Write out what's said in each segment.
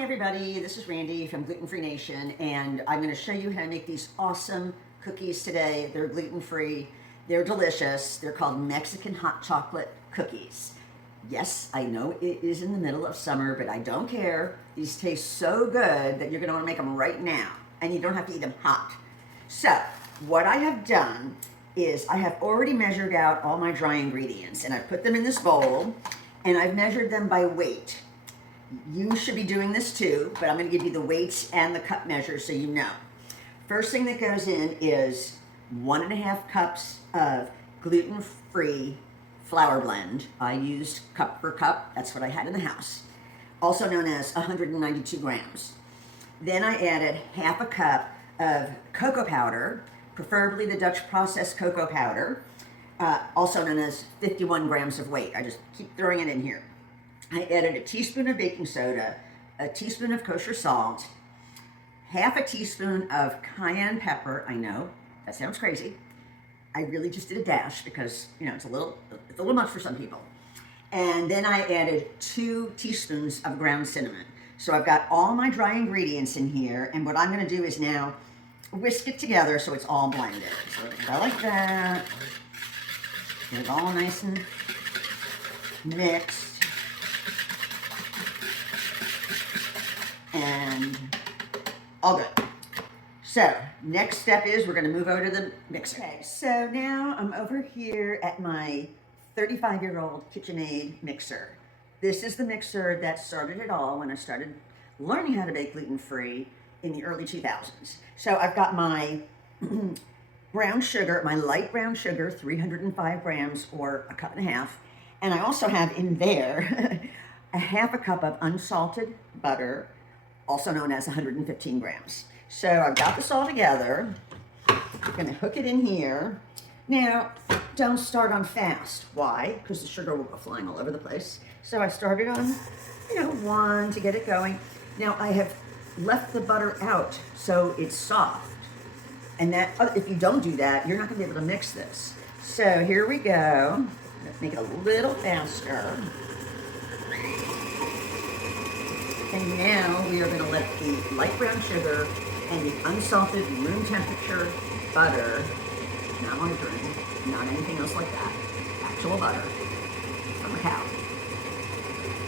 Hi everybody, this is Randy from Gluten Free Nation, and I'm going to show you how to make these awesome cookies today. They're gluten-free, they're delicious, they're called Mexican hot chocolate cookies. Yes, I know it is in the middle of summer, but I don't care. These taste so good that you're going to want to make them right now, and you don't have to eat them hot. So, what I have done is I have already measured out all my dry ingredients, and I put them in this bowl, and I've measured them by weight. You should be doing this too, but I'm going to give you the weights and the cup measures so you know. First thing that goes in is 1.5 cups of gluten-free flour blend. I used cup per cup. That's what I had in the house. Also known as 192 grams. Then I added 1/2 cup of cocoa powder, preferably the Dutch processed cocoa powder, also known as 51 grams of weight. I just keep throwing it in here. I added a teaspoon of baking soda, a teaspoon of kosher salt, 1/2 teaspoon of cayenne pepper. I know, that sounds crazy. I really just did a dash because, you know, it's a little much for some people. And then I added 2 teaspoons of ground cinnamon. So I've got all my dry ingredients in here, and what I'm going to do is now whisk it together so it's all blended. So go like that. Get it all nice and mixed. And all good. So, next step is we're going to move over to the mixer. Okay, so now I'm over here at my 35-year-old KitchenAid mixer. This is the mixer that started it all when I started learning how to bake gluten-free in the early 2000s. So I've got my brown sugar, my light brown sugar, 305 grams or 1.5 cups. And I also have in there 1/2 cup of unsalted butter, also known as 115 grams. So I've got this all together. I'm gonna hook it in here. Now, don't start on fast. Why? Because the sugar will go flying all over the place. So I started on, 1 to get it going. Now I have left the butter out so it's soft. And that, if you don't do that, you're not gonna be able to mix this. So here we go. Let's make it a little faster. And now we are going to let the light brown sugar and the unsalted room temperature butter, not margarine, not anything else like that, actual butter from a cow.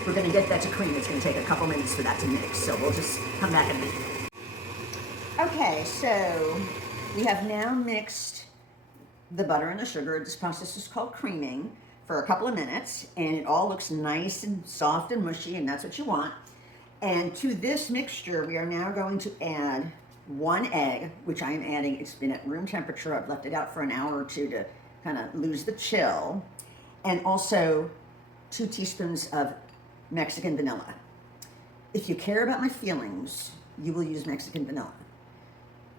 We're going to get that to cream. It's going to take a couple minutes for that to mix, so we'll just come back in a minute. Okay, so we have now mixed the butter and the sugar. This process is called creaming for a couple of minutes, and it all looks nice and soft and mushy, and that's what you want. And to this mixture, we are now going to add 1 egg, which I am adding. It's been at room temperature. I've left it out for an hour or 2 to kind of lose the chill. And also 2 teaspoons of Mexican vanilla. If you care about my feelings, you will use Mexican vanilla.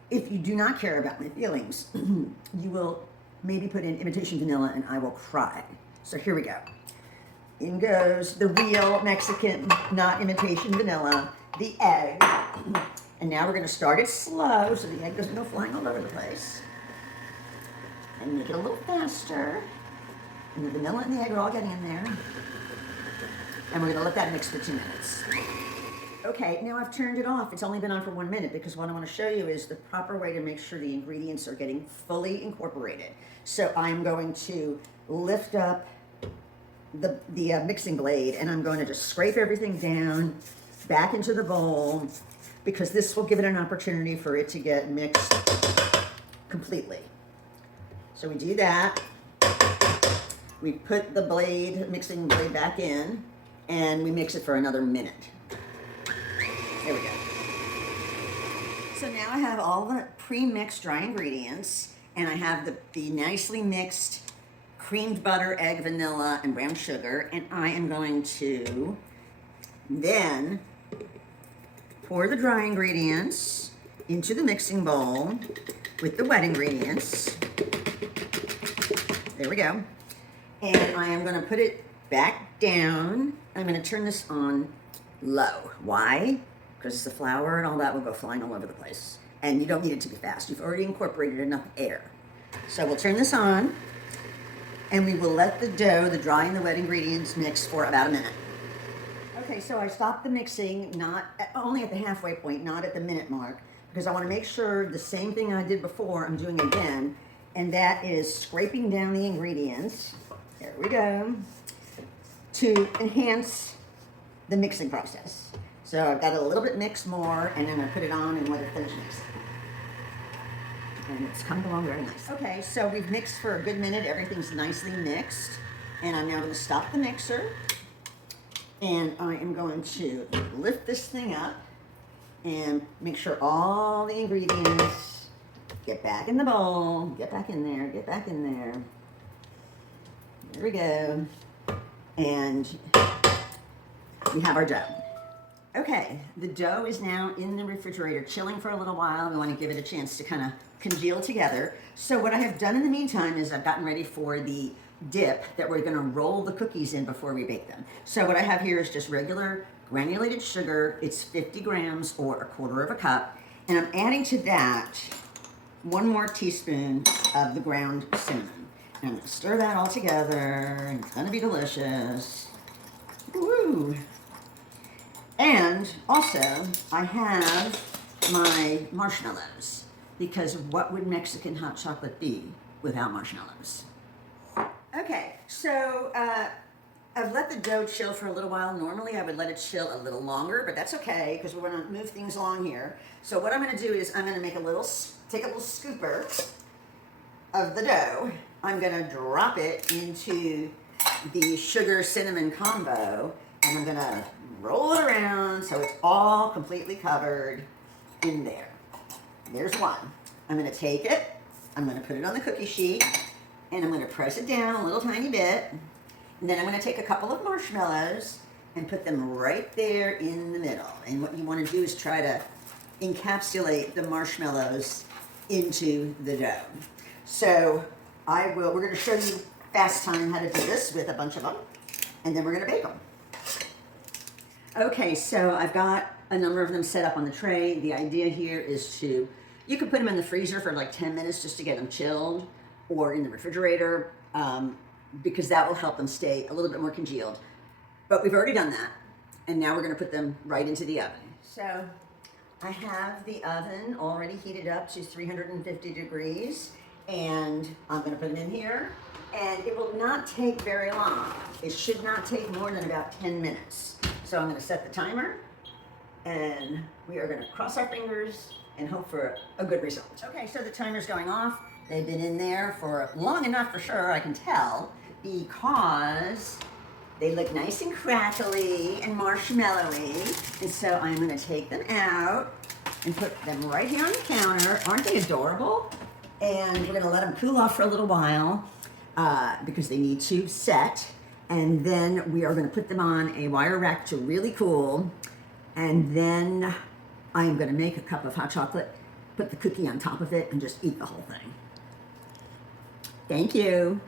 If you do not care about my feelings, you will maybe put in imitation vanilla and I will cry. So here we go. In goes the real Mexican, not imitation vanilla, the egg. And now we're going to start it slow so the egg doesn't go flying all over the place. And make it a little faster. And the vanilla and the egg are all getting in there. And we're going to let that mix for 2 minutes. Okay, now I've turned it off. It's only been on for 1 minute because what I want to show you is the proper way to make sure the ingredients are getting fully incorporated. So I'm going to lift up the mixing blade, and I'm going to just scrape everything down back into the bowl because this will give it an opportunity for it to get mixed completely. So we do that. We put the mixing blade back in, and we mix it for another minute. There we go. So now I have all the pre-mixed dry ingredients, and I have the nicely mixed creamed butter, egg, vanilla, and brown sugar, and I am going to then pour the dry ingredients into the mixing bowl with the wet ingredients. There we go. And I am going to put it back down. I'm going to turn this on low. Why? Because the flour and all that will go flying all over the place. And you don't need it to be fast. You've already incorporated enough air. So we'll turn this on. And we will let the dough, the dry and the wet ingredients mix for about a minute. Okay, so I stopped the mixing, only at the halfway point, not at the minute mark, because I want to make sure the same thing I did before I'm doing again, and that is scraping down the ingredients. There we go. To enhance the mixing process. So I've got a little bit mixed more, and then I put it on and let it finish mixing. And it's coming along very nice. Okay, so we've mixed for a good minute. Everything's nicely mixed. And I'm now going to stop the mixer. And I am going to lift this thing up and make sure all the ingredients get back in the bowl. Get back in there, get back in there. There we go. And we have our dough. Okay, the dough is now in the refrigerator chilling for a little while. We want to give it a chance to kind of congeal together. So what I have done in the meantime is I've gotten ready for the dip that we're going to roll the cookies in before we bake them. So what I have here is just regular granulated sugar. It's 50 grams or a quarter of a cup. And I'm adding to that 1 more teaspoon of the ground cinnamon. And I'm going to stir that all together, and it's going to be delicious. Woo! And also, I have my marshmallows, because what would Mexican hot chocolate be without marshmallows? Okay, so I've let the dough chill for a little while. Normally I would let it chill a little longer, but that's okay, because we're going to move things along here. So what I'm going to do is I'm going to take a little scooper of the dough. I'm going to drop it into the sugar-cinnamon combo, and I'm going to roll it around so it's all completely covered in there. There's one. I'm going to take it, I'm going to put it on the cookie sheet, and I'm going to press it down a little tiny bit, and then I'm going to take a couple of marshmallows and put them right there in the middle. And what you want to do is try to encapsulate the marshmallows into the dough. So we're going to show you fast time how to do this with a bunch of them, and then we're going to bake them. Okay, so I've got a number of them set up on the tray. The idea here is you can put them in the freezer for like 10 minutes just to get them chilled, or in the refrigerator, because that will help them stay a little bit more congealed. But we've already done that, and now we're going to put them right into the oven. So I have the oven already heated up to 350 degrees, and I'm going to put them in here, and it will not take very long. It should not take more than about 10 minutes. So I'm going to set the timer, and we are going to cross our fingers and hope for a good result. Okay, so the timer's going off. They've been in there for long enough for sure, I can tell, because they look nice and crackly and marshmallowy. And so I'm going to take them out and put them right here on the counter. Aren't they adorable? And we're going to let them cool off for a little while because they need to set. And then we are going to put them on a wire rack to really cool. And then I am going to make a cup of hot chocolate, put the cookie on top of it, and just eat the whole thing. Thank you.